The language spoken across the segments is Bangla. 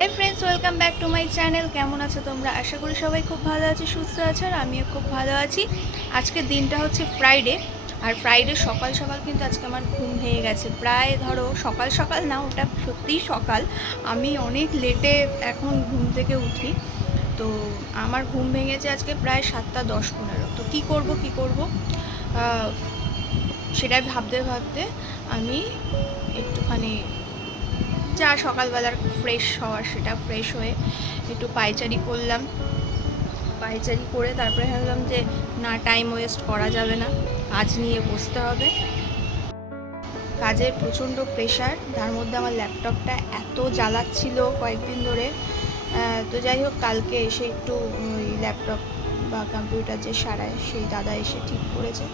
Hi friends welcome back to my channel কেমন আছো তোমরা? আশা করি সবাই খুব ভালো আছো, সুস্থ আছো আর আমিও খুব ভালো আছি। আজকের দিনটা হচ্ছে ফ্রাইডে আর ফ্রাইডে সকাল সকাল কিন্তু আজকে আমার ঘুম ভেঙে গেছে। প্রায় ধরো সকাল সকাল না, ওটা সত্যিই সকাল। আমি অনেক লেটে এখন ঘুম থেকে উঠি। তো আমার ঘুম ভেঙেছে আজকে প্রায় সাতটা দশ পনেরো। তো কী করব কী করব? সেটাই ভাবতে ভাবতে আমি যা সকালবেলার ফ্রেশ হওয়ার সেটা ফ্রেশ হয়ে একটু পায়চারি করলাম। পায়চারি করে তারপরে ভাবলাম যে, না টাইম ওয়েস্ট করা যাবে না। কাজ নিয়ে বসতে হবে। কাজের প্রচণ্ড প্রেশার তার মধ্যে আমার ল্যাপটপটা এত জ্বালাচ্ছিল কয়েকদিন ধরে। তো যাই হোক, কালকে এসে একটু ওই ল্যাপটপ বা কম্পিউটার যে সারায়, সেই দাদা এসে ঠিক করেছে।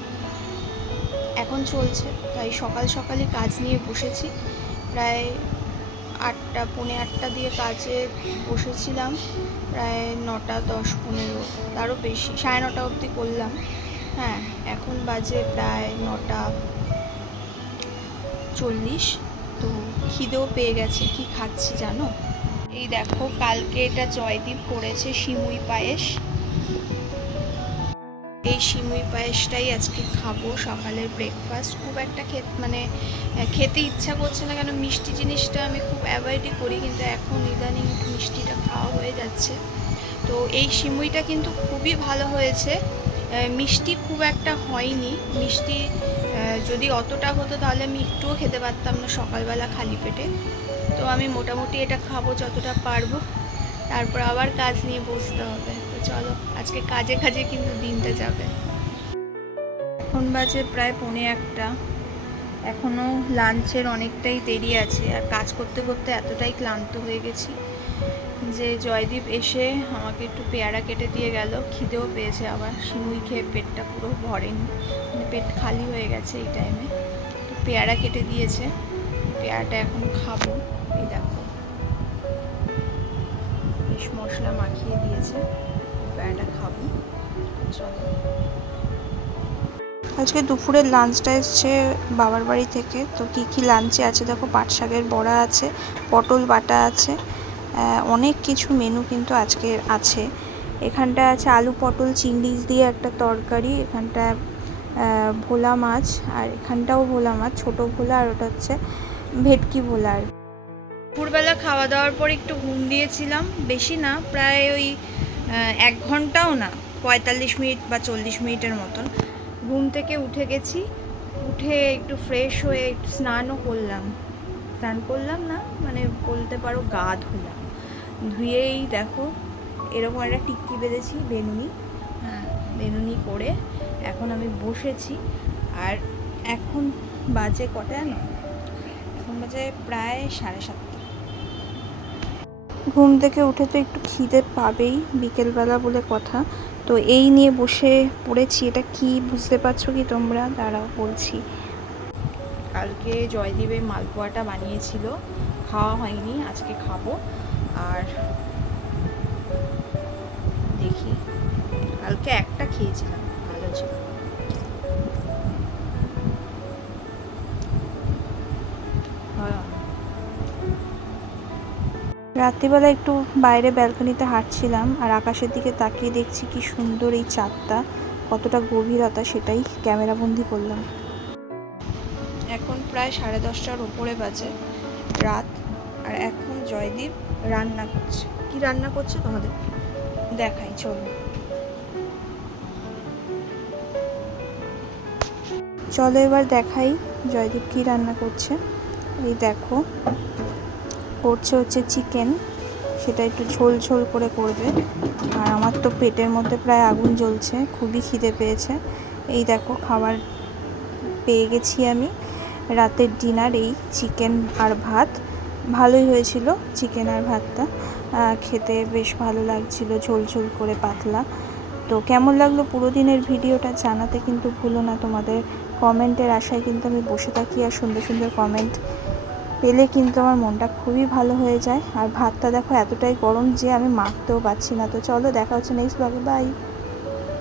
এখন চলছে, তাই সকাল সকালই কাজ নিয়ে বসেছি। প্রায় আটটা, পৌনে আটটা দিয়ে কাজে বসেছিলাম। প্রায় নটা, দশ, পনেরো, তারও বেশি, সাড়ে নটা অবধি করলাম। হ্যাঁ এখন বাজে প্রায় নটা চল্লিশ। তো খিদেও পেয়ে গেছে, কি খাচ্ছি জানো? এই দেখো, কালকে এটা জয়দীপ করেছে সিমুই পায়েস। এই সিমুই পায়েসটাই আজকে খাব সকালের ব্রেকফাস্ট খুব একটা খেত মানে খেতে ইচ্ছা করছে না কেন মিষ্টি জিনিসটা আমি খুব অ্যাভয়েডই করি, কিন্তু এখন ইদানিং মিষ্টিটা খাওয়া হয়ে যাচ্ছে। তো এই সিমুইটা কিন্তু খুবই ভালো হয়েছে। মিষ্টি খুব একটা হয়নি। মিষ্টি যদি অতটা হতো তাহলে আমি একটুও খেতে পারতাম না সকালবেলা খালি পেটে। তো আমি মোটামুটি এটা খাব যতটা পারব। তারপর আবার কাজ নিয়ে বসতে হবে। চলো, আজকে কাজে কাজে কিন্তু দিনটা যাবে। এখন বাজে প্রায় পৌনে একটা। এখনও লাঞ্চের অনেকটাই দেরি আছে, আর কাজ করতে করতে এতটাই ক্লান্ত হয়ে গেছি যে জয়দীপ এসে আমাকে একটু পেয়ারা কেটে দিয়ে গেল, খিদেও পেয়েছে আবার। সিমুই খেয়ে পেটটা পুরো ভরেনি মানে পেট খালি হয়ে গেছে এই টাইমে তো পেয়ারা কেটে দিয়েছে, পেয়ারাটা এখন খাব, এই দেখো। বেশ মশলা মাখিয়ে দিয়েছে। খাব। চলো। আজকে দুপুরের লাঞ্চটা এসছে বাবার বাড়ি থেকে। তো কি কি লাঞ্চে আছে? দেখো পাট শাকের বড়া আছে পটল বাটা আছে অনেক কিছু মেনু কিন্তু আজকে আছে। এখানটা আছে আলু পটল চিংড়ি দিয়ে একটা তরকারি এখানটা ভোলা মাছ আর এখানটাও ভোলা মাছ ছোট ভোলা আর ওটা হচ্ছে ভেটকি ভোলা আর দুপুরবেলা খাওয়া দাওয়ার পর একটু ঘুম দিয়েছিলাম বেশি না প্রায় ওই এক ঘন্টাও না, পঁয়তাল্লিশ মিনিট বা চল্লিশ মিনিটের মতন। ঘুম থেকে উঠে গেছি, উঠে একটু ফ্রেশ হয়ে একটু স্নানও করলাম। স্নান করলাম না মানে বলতে পারো গা ধুলাম। ধুয়েই দেখো, এরকম একটা টিক্কি বেঁধেছি বেনুনি হ্যাঁ বেনুনি করে এখন আমি বসেছি। আর এখন বাজে কটা এখন বাজে প্রায় সাড়ে সাতটা। ঘুম থেকে উঠে তো একটু খিদে পাবেই, বিকেলবেলা বলে কথা। তো এই নিয়ে বসে পড়েছি, এটা কি বুঝতে পারছ কি তোমরা? দাঁড়াও, বলছি। কালকে জয়দীপের মালপোয়াটা বানিয়েছিল, খাওয়া হয়নি, আজকে খাব। আর দেখি, কালকে একটা খেয়েছিলাম, ভালো ছিল। রাত্রিবেলা একটু বাইরে ব্যালকনিতে হাঁটছিলাম আর আকাশের দিকে তাকিয়ে দেখছি কি সুন্দর এই চাঁদটা, কতটা গভীরতা সেটাই ক্যামেরাবন্দি করলাম। এখন প্রায় সাড়ে দশটার উপরে বাজে, রাত, আর এখন জয়দীপ রান্না করছে। কি রান্না করছে তোমাদের? দেখাই, চলো। চলো এবার দেখাই জয়দীপ কি রান্না করছে। এই দেখো করছে হচ্ছে চিকেন। সেটা একটু ঝোল ঝোল করে করবে। আর আমার তো পেটের মধ্যে প্রায় আগুন জ্বলছে, খুবই খিদে পেয়েছে। এই দেখো, খাবার পেয়ে গেছি আমি। রাতের ডিনার, এই চিকেন আর ভাত। ভালোই হয়েছিল চিকেন আর ভাতটা। খেতে বেশ ভালো লাগছিল, ঝোল ঝোল করে পাতলা। তো কেমন লাগল পুরো দিনের ভিডিওটা জানাতে কিন্তু ভুলো না। তোমাদের কমেন্টের আশায় কিন্তু আমি বসে থাকি আর সুন্দর সুন্দর কমেন্ট পেলে কিন্তু আমার মনটা খুবই ভালো হয়ে যায়। আর ভাতটা দেখো এতটাই গরম যে আমি মাখতেও পারছি না। তো চলো দেখা হচ্ছে নেক্সট ব্লগে বাই